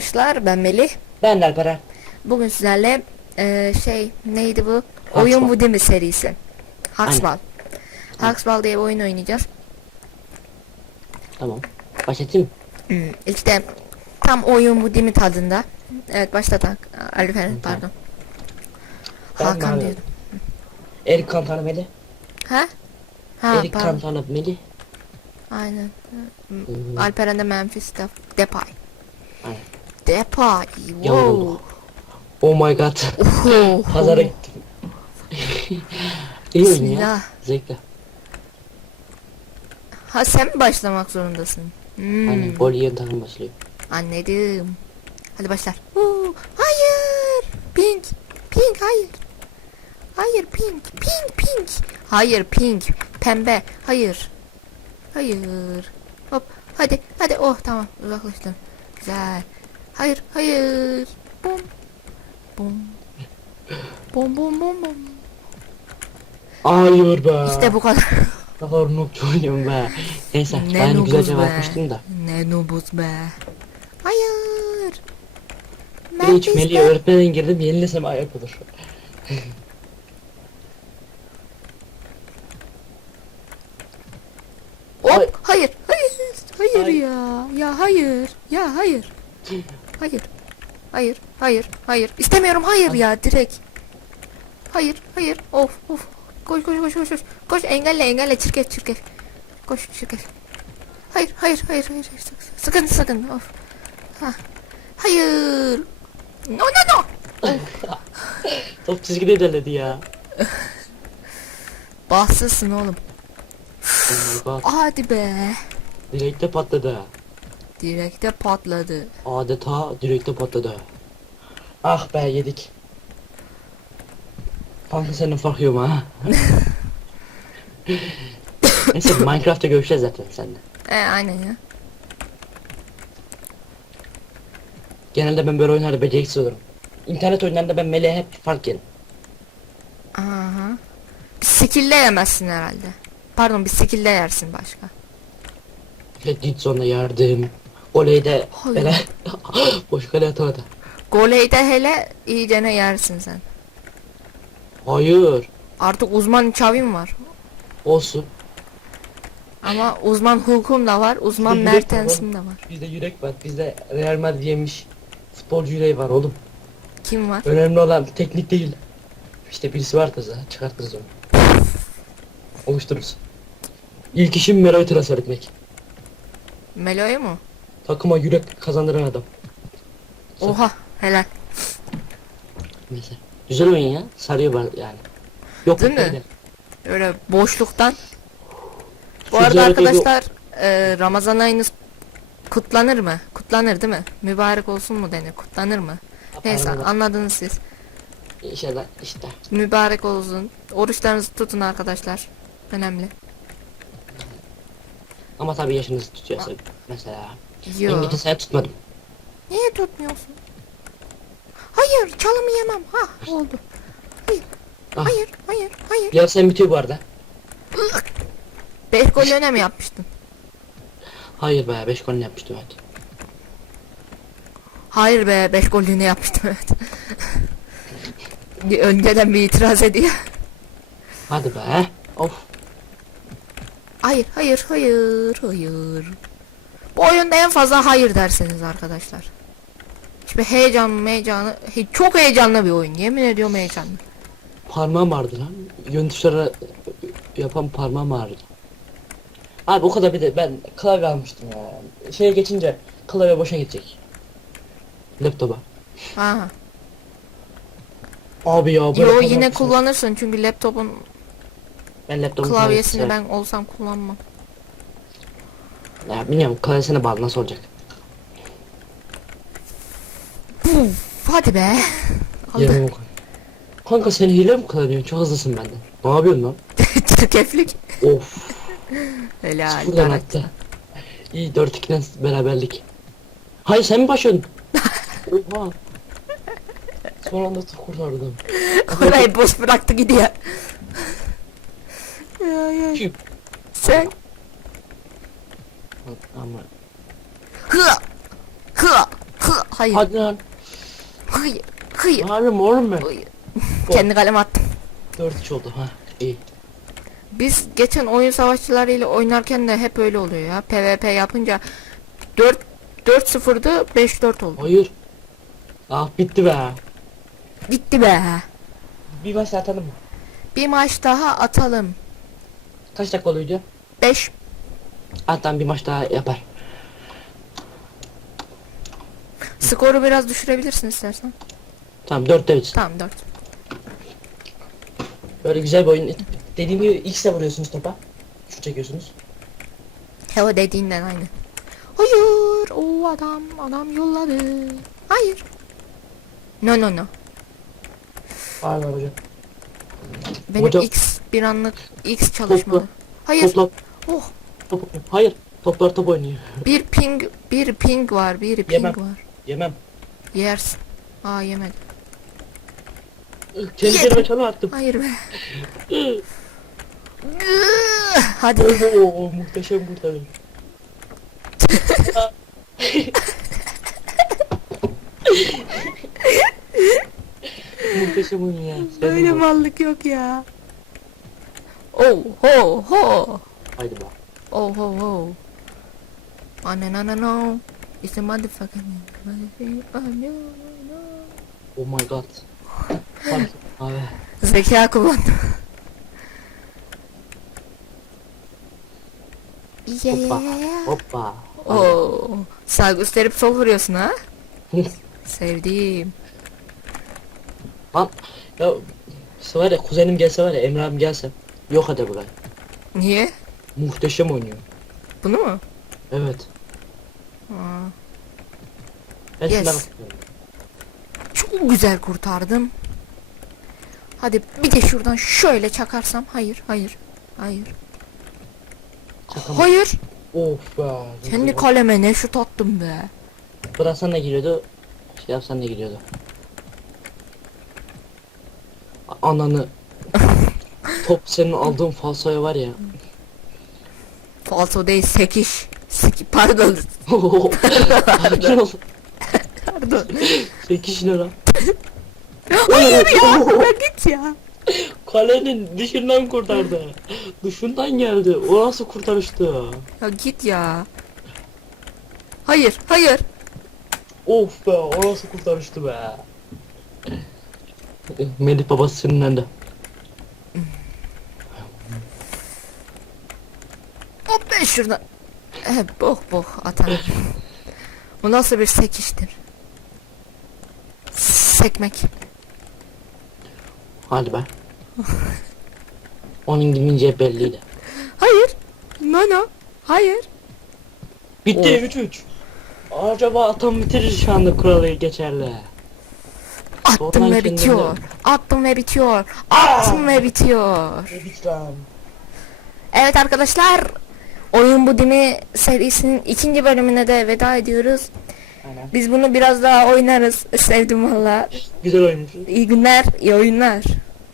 arkadaşlar ben Melih. Ben de Alperen. Bugün sizlerle eee, şey neydi bu? Haksball. Oyun Budimi serisi. Haksball. Aynen. Haksball diye bir oyun oynayacağız. Tamam. Başlatayım. Hmm, işte tam oyun Budimi tadında. Evet başlat Hak- Alper Tamam. pardon. Ben Hakan diyordum. Erik Cantona Melih. Ha? Ha Erik pardon. Melih. Aynen. Hmm. Alperen de Memphis Dep- Depay. Aynen. Yavrum Wow. olduk. Oh my god. Oho. Pazara gittim. İyi oyun ya. Bismillah. Zevkli. Ha sen mi başlamak zorundasın? Hmm. Aynen. Gol yiyen takım başlıyor. Anladım. Hadi başlar. Oo, hayır. Pink. Pink hayır. Hayır pink. Pink pink. Hayır pink. Pembe. Hayır. Hayır. Hop. Hadi. Hadi. Oh tamam. Uzaklaştım. Güzel. Hayır. Hayır. Bum. Bum. Bum bum bum bum. Hayır be. İşte bu kadar. Ne kadar oynuyorum be. Neyse. Ne ben güzel nubuz cevap be. atmıştım da. Ne nubuz be. Hayır. Bir hiç be. öğretmeden girdim. Yenilesem ayak olur. Hop hayır hayır hayır Ay. ya ya hayır ya hayır hayır. Hayır hayır hayır. İstemiyorum. Hayır ya direkt. Hayır hayır. Of of. Koş koş koş koş koş. Koş engelle engelle. Çirkef çirkef. Koş çirkef. Hayır hayır hayır hayır, hayır. sak- sakın sakın. Of. Ha. hayır. No no no. Top çizgide deledi ya. bahtsızsın oğlum. God. hadi be. Direkte patladı. Direkte patladı Adeta direkte patladı. Ah be yedik. Kanka senin farkı yok ha. Neyse Minecraft'ta görüşeceğiz zaten seninle. e aynen ya Genelde ben böyle oyunlarda beceriksiz olurum. İnternet oyunlarında ben meleğe hep fark yerim. Aha. Bir skill'le yemezsin herhalde. Pardon bir skill'le yersin başka. Reddit sonra yardım. Oleyde Hayır. böyle boş kale atamadı. Goley'de hele iyicene yersin sen. Hayır. Artık uzman Çavim var. Olsun. Ama uzman Hulk'um da var. Uzman Bizde yürek var Mertens'im de var. Bizde yürek var. Bizde Real Madrid yemiş futbolcu yüreği var oğlum. Kim var? Önemli olan teknik değil. İşte birisi var kızı. Çıkartırız onu. Oluştururuz. İlk işim Melo'yu transfer etmek. Melo'yu mu? Takıma yürek kazandıran adam. Oha helal. Mesela. Güzel oyun ya. Sarıyor var yani. Yok Değil mi? öyle. Öyle boşluktan. Bu arada arkadaşlar e, Ramazan ayınız kutlanır mı? Kutlanır değil mi? Mübarek olsun mu denir? Kutlanır mı? Neyse Arada- anladınız siz. İnşallah işte. Mübarek olsun. Oruçlarınızı tutun arkadaşlar. Önemli. Ama tabii yaşınızı tutuyorsa mesela. Yo. Ben sene tutmadım. Niye tutmuyorsun? Hayır çalımı yemem. Ha oldu. Hayır. Ah. Hayır, hayır, hayır. Ya sen bitiyor bu arada. Beş gol öne mi yapmıştın? Hayır be 5 gol yapmıştım evet. Hayır be, beş gol yine yapmıştım evet. Bir Önceden bir itiraz ediyor. Hadi be. Of. Hayır, hayır, hayır, hayır. Bu oyunda en fazla hayır derseniz arkadaşlar. Şimdi heyecan, heyecanı, he- çok heyecanlı bir oyun. Yemin ediyorum heyecanlı. Parmağım ağrıdı lan. Yön tuşları yapan parmağım ağrıdı. Abi o kadar bir de ben klavye almıştım ya. Şeye geçince klavye boşa gidecek. Laptopa. Ha. Abi ya Yo yine kullanırsın çünkü laptopun Ben laptopun klavyesini ben olsam kullanmam. Ya bilmiyorum klavyesine bağlı nasıl olacak. Puf, hadi be. Aldı. Koy. Kanka sen hile mi kullanıyorsun? Çok hızlısın benden. Ne yapıyorsun lan? Çirkeflik. Of. Helal. Sıfırdan Berat. attı. İyi 4-2'den beraberlik. Hayır sen mi başladın? Oha. Son anda kurtardım. Orayı boş bıraktı gidiyor. Ya, ya. Kim? Sen. Ama Hı. Hı. Hı. Hayır. Hadi lan. Hayır. Hayır. Ne yapayım oğlum ben? hayır. Kendi kaleme attım. 4-3 oldu ha. İyi. Biz geçen oyun savaşçılarıyla oynarken de hep öyle oluyor ya. PvP yapınca 4 4-0'dı 5-4 oldu. Hayır. Ah bitti be. Bitti be. Bir maç atalım mı? Bir maç daha atalım. Kaç dakika video? 5 Hatta bir maç daha yapar. Skoru biraz düşürebilirsin istersen. Tamam 4'te bitsin. Tamam 4. Böyle güzel bir oyun. Dediğim gibi X'le vuruyorsunuz topa. Şu çekiyorsunuz. He o dediğinden aynı. Hayır. O adam adam yolladı. Hayır. No no no. Var hocam. Benim Hocam. X bir anlık X çalışmadı. Topla. Hayır. Topla. Oh. Top. Hayır. Toplar top oynuyor. Bir ping bir ping var. Bir ping Yemem. var. Yemem. Yersin. Aa yemedim. Kendi kendime çalı attım. Hayır be. Hadi. Oo, muhteşem kurtarım. muhteşem oyun ya. Böyle mallık yok ya. Oh ho ho. Haydi bak. Oh ho ho. Oh no no no. It's a motherfucking oh. Oh my god. Abi. Zeka kullandım. Hoppa. Yeah. Hoppa. Oo, sağ gösterip sol vuruyorsun ha? Sevdiğim. Lan ya var ya kuzenim gelse var ya Emre abim gelse yok hadi burayı. Niye? Muhteşem oynuyor. Bunu mu? Evet. Aa, Ben Yes. şundan bakıyorum. çok güzel kurtardım. Hadi bir de şuradan şöyle çakarsam. Hayır, hayır, hayır. Çakamam. Hayır. Of be. Kendi kaleme ne şut attım be. Bıraksan ne giriyordu? Şey yapsan ne giriyordu? A- Ananı. Top senin aldığın falsoya var ya. Falso değil, sekiş. Seki, pardon. Sakin ol. Pardon. 8 lira. Hayır ya. Bırak git ya. Kalenin dışından kurtardı. Dışından geldi. O nasıl kurtarıştı? Ya git ya. Hayır, hayır. Of be o nasıl kurtarıştı be. Melih babası sinirlendi. Hop ben şuradan. He, boh boh atarım. Bu nasıl bir sekiştir? Sekmek. Hadi be. Onun gidince belliydi. Hayır. No. Hayır. Bitti 3-3. Acaba atam bitirir şu anda kuralı geçerli. Attım Oradan ve bitiyor. Attım ve bitiyor. Attım ve bitiyor. Lütfen. Evet arkadaşlar. Oyun Budimi serisinin ikinci bölümüne de veda ediyoruz. Aynen. Biz bunu biraz daha oynarız. Sevdim valla. Güzel oymuş. İyi günler, iyi oyunlar.